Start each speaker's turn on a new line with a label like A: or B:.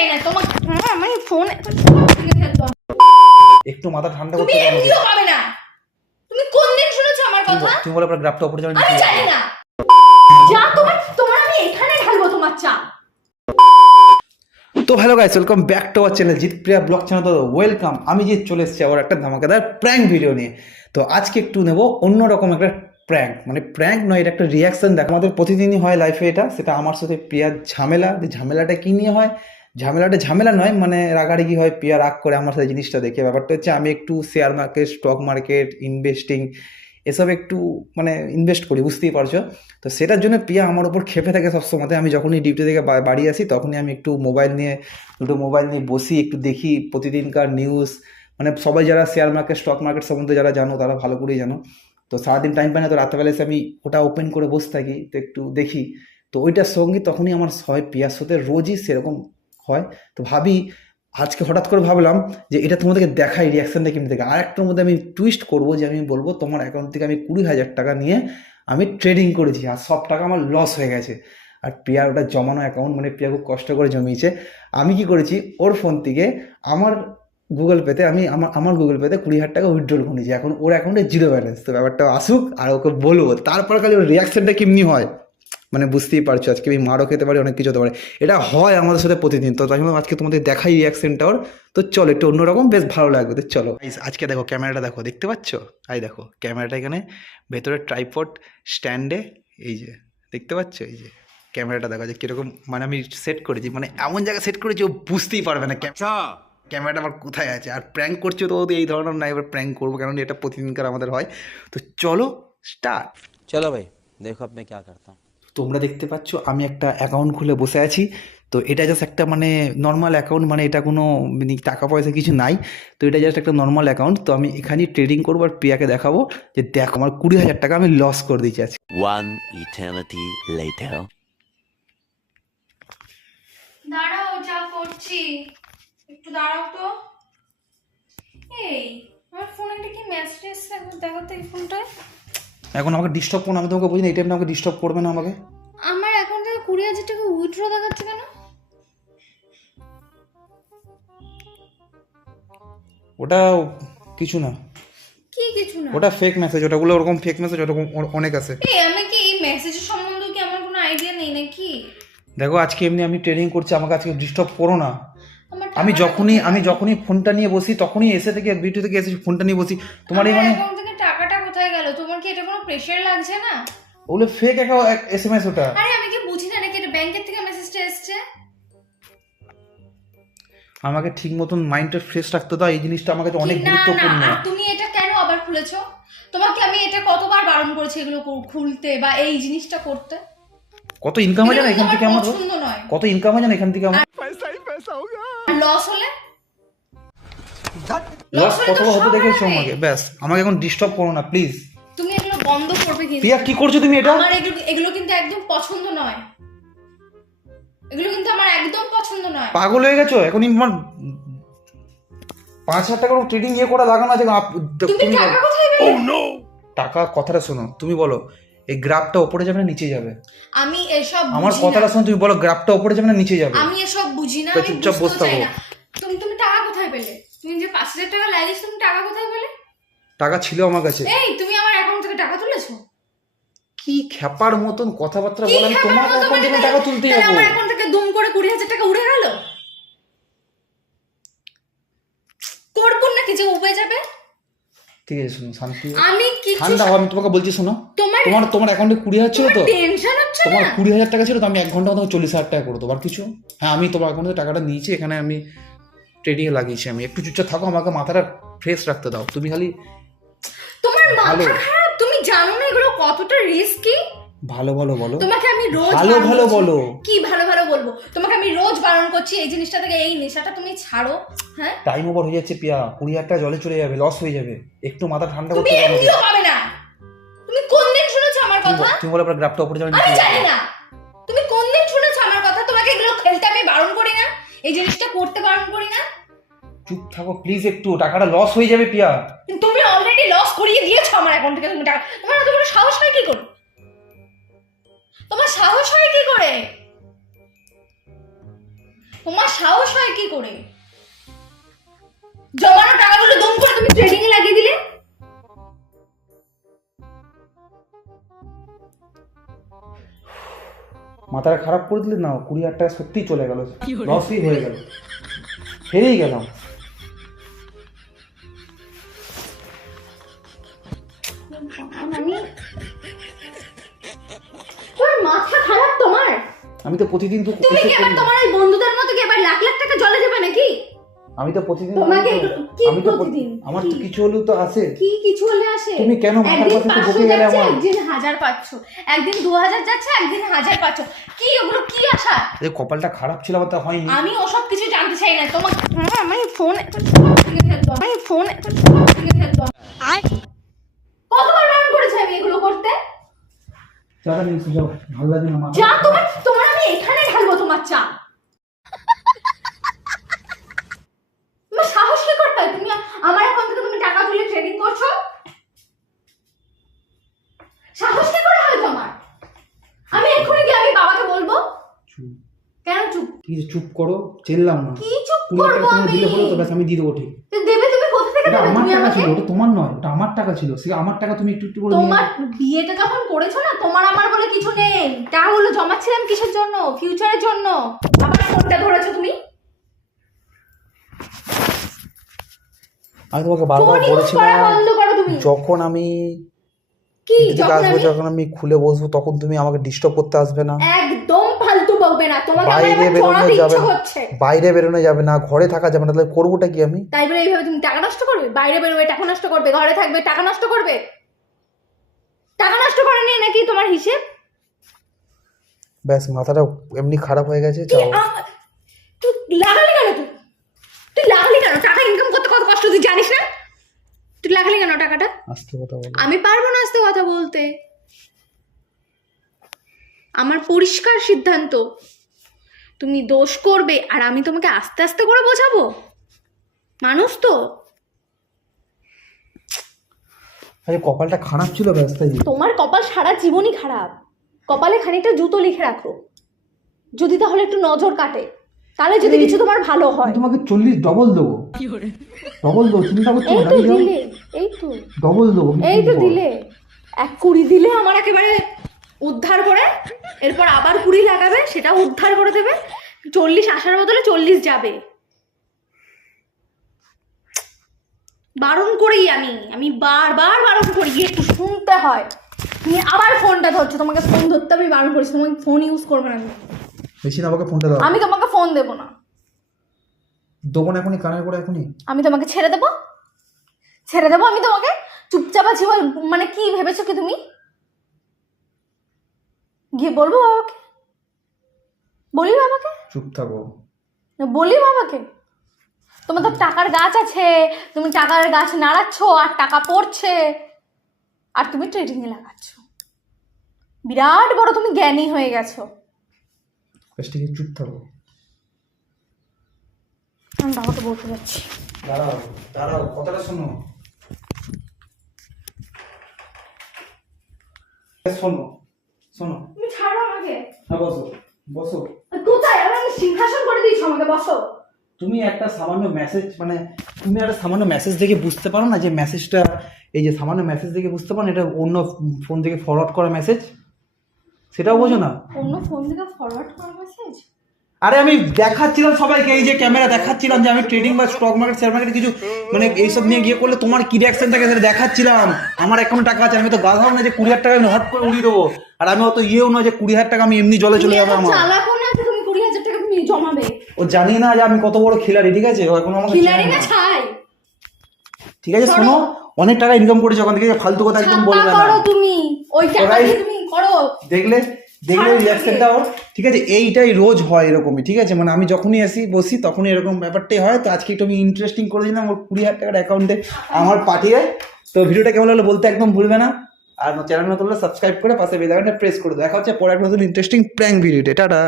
A: চাই না তোমার হ্যাঁ আমি ফোন
B: একটু মাথা ঠান্ডা
A: তুমি
B: করতে পারো
A: এমনিও পাবে না। তুমি কোন দিন শুনেছো আমার কথা?
B: তুমি বলে এবার গ্রাফটা উপরে যাবে
A: আমি জানি না। যা তোমার তোমার আমি এখানে ঢালবো তোমার চা।
B: তো hello guys welcome back to our channel Jeet Priya vlog channel তো ওয়েলকাম আমি জিৎ চলে এসেছি আবার একটা ধামাকাদার প্র্যাঙ্ক ভিডিও নিয়ে। তো আজকে একটু নেব অন্যরকম একটা প্র্যাঙ্ক মানে প্র্যাঙ্ক নয় এটা একটা রিয়াকশন দেখ। আমাদের প্রতিদিনই হয় লাইফে এটা সেটা আমার সাথে প্রিয়ার ঝামেলা। যে ঝামেলাটা কী নিয়ে হয় ঝামেলাটা ঝামেলা নয় মানে রাগারাগি হয় প্রিয়া রাগ করে আমার সাথে জিনিসটা দেখে। ব্যাপারটা হচ্ছে আমি একটু share market stock market investing এসব একটু মানে ইনভেস্ট করি, বুঝতেই পারছ? তো সেটার জন্য প্রিয়া আমার উপর খেপে থাকে সবসময় আমি যখনই ডিউটি থেকে বাড়ি আসি, তখনই আমি একটু মোবাইল নিয়ে, দুটো মোবাইল নিয়ে বসি, একটু দেখি প্রতিদিনকার নিউজ মানে সবাই যারা শেয়ার মার্কেট স্টক মার্কেট সম্বন্ধে যারা জানো, তারা ভালো করেই জানো। তো সারাদিন টাইম পাই না, তো রাত্রেবেলা এসে আমি ওটা ওপেন করে বসে থাকি, তো একটু দেখি। তো ওইটার সঙ্গে তখনই আমার হয় প্রিয়ার সাথে, রোজই সেরকম হয়। তো ভাবি, আজকে হঠাৎ করে ভাবলাম যে এটা তোমাদেরকে দেখাই রিয়াকশানটা কেমনি থেকে আর একটার মধ্যে আমি টুইস্ট করব যে আমি বলব, তোমার অ্যাকাউন্ট থেকে আমি কুড়ি হাজার টাকা নিয়ে আমি ট্রেডিং করেছি আর সব টাকা আমার লস হয়ে গেছে। আর প্রিয়ার ওটা জমানো অ্যাকাউন্ট মানে প্রিয়া খুব কষ্ট করে জমিয়েছে। আমি কি করেছি, ওর ফোন থেকে আমার গুগল পেতে আমি আমার আমার গুগল পেতে কুড়ি হাজার টাকা উইথড্রল করেছি। এখন ওর অ্যাকাউন্টে জিরো ব্যালেন্স তো ব্যাপারটা আসুক আর ওকে বলব। তারপর খালি ওর রিয়াকশনটা কেমনি হয়? মানে বুঝতেই পারছ আজকে আমি মারও খেতে পারি অনেক কিছু হতে পারে। এটা হয় আমাদের সাথে প্রতিদিন। তো তাই আজকে তোমাদের দেখাই রিয়াকশনটা ওর। তো চলো একটু অন্যরকম বেশ ভালো লাগবে তো চলো। আজকে দেখো ক্যামেরাটা দেখো দেখতে পাচ্ছ? আই দেখো ক্যামেরাটা এখানে ভেতরে ট্রাইপড স্ট্যান্ডে এই যে দেখতে পাচ্ছ? এই যে ক্যামেরাটা দেখো যে কীরকম মানে আমি সেট করেছি মানে এমন জায়গায় সেট করেছি ও বুঝতেই পারবে না। আচ্ছা। ক্যামেরাটা আমার কোথায় আছে? আর প্র্যাঙ্ক করছ তো এই ধরনের না এবার প্র্যাঙ্ক করব কেন এটা প্রতিদিনকার আমাদের হয়। তো চলো স্টার্ট
C: চলো ভাই দেখো আপনি ক্যা করতাম।
B: তোমরা দেখতে পাচ্ছ আমি একটা অ্যাকাউন্ট খুলে বসে আছি। তো এটা জাস্ট একটা মানে নর্মাল অ্যাকাউন্ট মানে এটা কোনো মানে টাকা পয়সা কিছু নাই। তো এটা জাস্ট একটা নর্মাল অ্যাকাউন্ট তো আমি এখানেই ট্রেডিং করব আর প্রিয়াকে দেখাবো যে দেখ আমার কুড়ি হাজার টাকা আমি লস করে দিয়েছি আজকে।
C: One eternity later.
A: দাঁড়াও যা করছি। একটু দাঁড়াও তো। এই আমার ফোনে একটা কি মেসেজ এসেছে? দেখো তো এই ফোনটায়
B: এখন আমাকে ডিস্টার্ব করুন আমি তোমাকে বুঝি না এই টাইমটা আমাকে ডিস্টার্ব করবে না আমাকে?
A: আমার অ্যাকাউন্ট থেকে কুড়ি হাজার টাকা উইথড্র দেখাচ্ছে কেন?
B: ওটা কিছু না।
A: কি কিছু না?
B: ওটা ফেক মেসেজ ওটাগুলো ওরকম ফেক মেসেজ ওরকম অনেক আছে।
A: এই আমি কি এই মেসেজের সম্বন্ধে কি আমার কোনো আইডিয়া নেই নাকি?
B: দেখো আজকে এমনি আমি ট্রেডিং করছি আমাকে আজকে ডিস্টার্ব করো না। আমি যখনই আমি যখনই ফোনটা নিয়ে বসি তখনই এসে থেকে ভিডিও থেকে এসে ফোনটা নিয়ে বসি। তোমার এই মানে
A: অ্যাকাউন্ট থেকে টাকাটা কোথায় গেল তোমার কি এটা কোনো প্রেশার লাগছে না?
B: ওগুলো ফেক একটা এস এম এস ওটা।
A: আরে আমি কি বুঝি না নাকি এটা ব্যাংকের থেকে মেসেজটা এসেছে?
B: আমাকে ঠিক মতন মাইন্ডটা ফ্রেশ রাখতে দাও এই জিনিসটা আমার কাছে অনেক গুরুত্বপূর্ণ।
A: না তুমি এটা কেন আবার খুলেছো? তোমাকে আমি এটা কতবার বারণ করেছি এগুলো খুলতে বা এই জিনিসটা করতে?
B: কত ইনকাম হয় জানো এখান থেকে আমার কত ইনকাম হয় জানো এখান থেকে আমার?
A: আর লস হলে?
B: লস কত হতে দেখেছ। আমাকে? ব্যাস আমাকে এখন ডিস্টার্ব করো না প্লিজ
A: বন্ধ করবে কিন্তু।
B: প্রিয়া কি করছ তুমি এটা?
A: আমার এগুলো এগুলো কিন্তু একদম পছন্দ নয়। এগুলো কিন্তু আমার একদম পছন্দ নয়।
B: পাগল হয়ে গেছো? এখন আমার পাঁচ হাজার টাকার ট্রেডিং ইয়ে করা লাগানো আছে
A: তুমি টাকা কোথায় পেলে?
B: টাকা কথাটা শোনো তুমি বলো এই গ্রাফটা ওপরে যাবে না নিচে যাবে?
A: আমি এসব
B: আমার কথাটা
A: না।
B: শোনো তুমি বলো গ্রাফটা ওপরে যাবে না নিচে যাবে?
A: আমি এসব বুঝি না আমি
B: চুপচাপ বসতে।
A: না। তুমি তুমি টাকা কোথায় পেলে? তুমি যে পাঁচ হাজার টাকা লাগিয়েছ তুমি টাকা কোথায় পেলে?
B: টাকা ছিল আমার কাছে।
A: এই তুমি আমার অ্যাকাউন্ট থেকে টাকা তুলেছো?
B: কি খ্যাপার মতন কথাবার্তা
A: কি
B: বলে আমি তোমার অ্যাকাউন্ট থেকে টাকা তুলতে যাব।
A: আমার অ্যাকাউন্ট থেকে দুম করে কুড়ি হাজার টাকা উড়ে গেল? করব নাকি যে উবে যাবে?
B: ঠিক আছে শোনো শান্তি।
A: আমি কিছু
B: ঠান্ডা আমি তোমাকে বলছি শোনো।
A: তোমার
B: তোমার তোমার অ্যাকাউন্টে কুড়ি হাজার ছিল তো?
A: টেনশন হচ্ছে
B: তোমার
A: না?
B: কুড়ি হাজার টাকা ছিল তো আমি এক ঘণ্টা তোমাকে চল্লিশ হাজার টাকা করে দেবো আর কিছু? হ্যাঁ আমি তোমার অ্যাকাউন্টে টাকাটা নিয়েছি এখানে আমি ট্রেডিংয়ে লাগিয়েছি আমি। একটু চুপচাপ থাকো আমাকে মাথাটা ফ্রেশ রাখতে দাও। তুমি খালি
A: তোমার মাথা খারাপ? তুমি জানো না এগুলো কতটা রিস্কি
B: ভালো ভালো বলো।
A: তোমাকে আমি রোজ
B: ভালো ভালো বলো।
A: কি ভালো ভালো বলব? তোমাকে আমি রোজ বারণ করছি এই জিনিসটা থেকে এই নেশাটা তুমি ছাড়ো হ্যাঁ?
B: টাইম ওভার হয়ে যাচ্ছে পিয়া। কুড়ি হাজার জলে চলে যাবে লস হয়ে যাবে। একটু মাথা ঠান্ডা করতে
A: এমনিও পাবে না। তুমি কোন দিন শুনেছো আমার কথা?
B: তুমি বলো গ্রাফটা উপরে যাবে
A: আমি জানি না। তুমি কোন দিন শুনেছো আমার কথা? তোমাকে এগুলো খেলতে আমি বারণ করি না? এই জিনিসটা করতে বারণ করি না?
B: চুপ থাকো প্লিজ একটু। টাকাটা লস হয়ে যাবে পিয়া।
A: তুমি অলরেডি লস করিয়ে দিয়েছ আমার অ্যাকাউন্ট থেকে? তুমি টাকা তোমার এত বড় সাহস হয় কি করে? তোমার সাহস হয় কি করে? তোমার সাহস হয় কি করে? জমানো টাকাগুলো দম করে তুমি ট্রেডিং এ লাগিয়ে দিলে?
B: মাথাটা খারাপ করে দিলে না কুড়ি হাজার টাকা সত্যিই চলে গেল। লসই হয়ে গেল। হেরেই গেলাম। প্রতিদিন তো
A: তুমি কি এবার তোমার ওই বন্ধুদের মতো কি এবার লাখ লাখ টাকা জলে দেবে নাকি?
B: আমি তো প্রতিদিন
A: তোমাকে কি প্রতিদিন?
B: আমার তো কিছু হলেও তো আছে
A: কি কিছু হলে আসে?
B: তুমি কেন মাথার
A: একদিন
B: পাশে তো বকে গেলে
A: যাচ্ছে
B: আমার?
A: একদিন হাজার পাচ্ছ একদিন দু হাজার যাচ্ছে একদিন হাজার পাচ্ছ কি ওগুলো কি আশা?
B: এই কপালটা খারাপ ছিল আমার তো হয়নি।
A: আমি ওসব কিছু জানতে চাই না। তোমার হ্যাঁ, আমি ফোন থেকে ফেলতো আমি ফোন থেকে ফেলতো কতবার বারণ করেছি আমি এগুলো করতে?
B: চাটা নিয়ে এসে যাও ভালো লাগে না
A: চা তোমার তোমার আমি এখানে ঢালবো তোমার চা। তোমার সাহস কি করতে তুমি আমার অ্যাকাউন্ট থেকে তুমি টাকা তুলে ট্রেডিং করছ? সাহস কি করে হয় তোমার? আমি এক্ষুনি গিয়ে আমি বাবাকে বলব।
B: চুপ।
A: কেন চুপ?
B: আছে চুপ করো চেললাম না।
A: কি চুপ করব আমি
B: দিলে হলো তো ব্যাস আমি দিয়ে দেবো ঠিক।
A: তো দেবে
B: আমার টাকা ছিল ওটা তোমার নয় ওটা আমার টাকা ছিল। সে আমার টাকা তুমি একটু একটু করে নিয়ে
A: তোমার বিয়েটা যখন করেছ না তোমার আমার বলে কিছু নেই। টাকাগুলো জমাচ্ছিলাম কিসের জন্য? ফিউচারের জন্য। আবার ফোনটা ধরেছো তুমি?
B: আমি তোমাকে বারবার বলেছিলাম
A: বন্ধ করো তুমি।
B: যখন আমি
A: কি? যখন
B: আসব
A: আমি
B: যখন আমি খুলে বসবো তখন তুমি আমাকে ডিস্টার্ব করতে আসবে না।
A: বকবে না তোমাকে আমার
B: বাইরে বেরোনো যাবে না।
A: হচ্ছে।
B: বাইরে বেরোনো যাবে না ঘরে থাকা যাবে না তাহলে করবোটা কি আমি?
A: তাই বলে এইভাবে তুমি টাকা নষ্ট করবে? বাইরে বেরোবে টাকা নষ্ট করবে ঘরে থাকবে টাকা নষ্ট করবে? টাকা নষ্ট করে নিয়ে নাকি তোমার হিসেব?
B: ব্যাস মাথাটা এমনি খারাপ হয়ে গেছে
A: আ- তুই লাগালি কেন তুই? তুই লাগালি কেন? টাকা ইনকাম করতে কত কষ্ট তুই জানিস না? তুই লাগালি কেন টাকাটা?
B: আস্তে কথা বলো।
A: আমি পারব না আস্তে কথা বলতে। আমার পরিষ্কার সিদ্ধান্ত। তুমি দোষ করবে আর আমি তোমাকে আস্তে আস্তে করে বোঝাবো। মানুষ তো।
B: আরে কপালটা খারাপ ছিল
A: তোমার কপাল সারা জীবনই খারাপ। কপালে খানিকটা জুতো লিখে রাখো। যদি তাহলে একটু নজর কাটে। তাহলে যদি কিছু তোমার ভালো হয়।
B: তোমাকে চল্লিশ ডবল দেবো। ডবল দেবো চিন্তা করছ
A: এই তো দিলে এই তো।
B: ডবল দেবো
A: এই তো দিলে। এক কুড়ি দিলে আমার একেবারে উদ্ধার করে এরপর আবার কুড়ি লাগাবে সেটা উদ্ধার করে দেবে। চল্লিশ আসার বদলে চল্লিশ যাবে। বারণ করি আমি আমি বারবার বারণ করি একটু শুনতে হয়। তুমি আবার ফোনটা ধরছো তোমাকে ফোন ধরতে আমি বারণ করেছি তোমাকে ফোন ইউজ করবে না আমি।
B: বেশি না আমাকে ফোনটা দাও।
A: আমি তোমাকে ফোন দেবো না।
B: দেবো না এখনই কানের করে এখনই?
A: আমি তোমাকে ছেড়ে দেবো? ছেড়ে দেবো আমি তোমাকে? চুপচাপ আছি মানে কি ভেবেছো কি তুমি? গিয়ে বলব বাবাকে? বলি বাবাকে
B: চুপ থাকো।
A: বলি বাবাকে? তোমার তো টাকার গাছ আছে তুমি টাকার গাছ নাড়াচ্ছ আর টাকা পড়ছে। আর তুমি ট্রেডিংয়ে লাগাচ্ছ। বিরাট বড় তুমি জ্ঞানী হয়ে গেছো।
B: বেশ ঠিক আছে চুপ থাকো।
A: আমি বাবাকে বলতে যাচ্ছি।
B: দাঁড়াও দাঁড়াও কথাটা শোনো। শোনো শোনো। হ্যাঁ বসো বসো।
A: কোথায়? আমি সিংহাসন করে দিয়েছি আমাকে বসো।
B: তুমি একটা সামান্য মেসেজ মানে তুমি একটা সামান্য মেসেজ দেখে বুঝতে পারো না যে মেসেজটা এই যে সামান্য মেসেজ দেখে বুঝতে পারো না এটা অন্য ফোন থেকে ফরওয়ার্ড করা মেসেজ সেটাও বোঝো না।
A: অন্য ফোন থেকে ফরওয়ার্ড করা মেসেজ
B: আরে আমি দেখাচ্ছিলাম সবাইকে এই যে ক্যামেরা দেখাচ্ছিলাম যে আমি ট্রেডিং বা স্টক মার্কেট শেয়ার মার্কেট কিছু মানে এইসব নিয়ে গিয়ে করলে তোমার কি রিয়াকশন থাকে সেটা দেখাচ্ছিলাম। আমার অ্যাকাউন্ট টাকা আছে আমি তো গাধাও না যে কুড়ি হাজার টাকা আমি হট করে উড়িয়ে দেবো। আর আমি অত ইয়েও না যে কুড়ি হাজার টাকা আমি এমনি জলে চলে যাব আমার।
A: চালাকও না যে তুমি কুড়ি হাজার টাকা তুমি জমাবে।
B: ও জানি না যে আমি কত বড় খিলাড়ি ঠিক আছে? এখন আমাকে
A: খিলাড়ি না। ছাই।
B: ঠিক আছে শোনো অনেক টাকা ইনকাম করেছে ওখান থেকে ফালতু কথা একদম বলবে না।
A: তুমি ওই টাকা দিয়ে তুমি করো।
B: দেখলে দেখলে রিয়াকশনটা ওর ঠিক আছে? এইটাই রোজ হয় এরকমই ঠিক আছে? মানে আমি যখনই আসি বসি তখনই এরকম ব্যাপারটাই হয়। তো আজকে একটু আমি ইন্টারেস্টিং করে দিলাম ওর কুড়ি হাজার টাকার অ্যাকাউন্টে আমার পাঠিয়ে। তো ভিডিওটা কেমন হলো বলতে একদম ভুলবে না। আর চ্যানেল নতুন হলে সাবস্ক্রাইব করে পাশে বেল আইকনটা প্রেস করে দাও। দেখা হচ্ছে পরে একটা নতুন ইন্টারেস্টিং প্র্যাঙ্ক ভিডিওতে টাটা!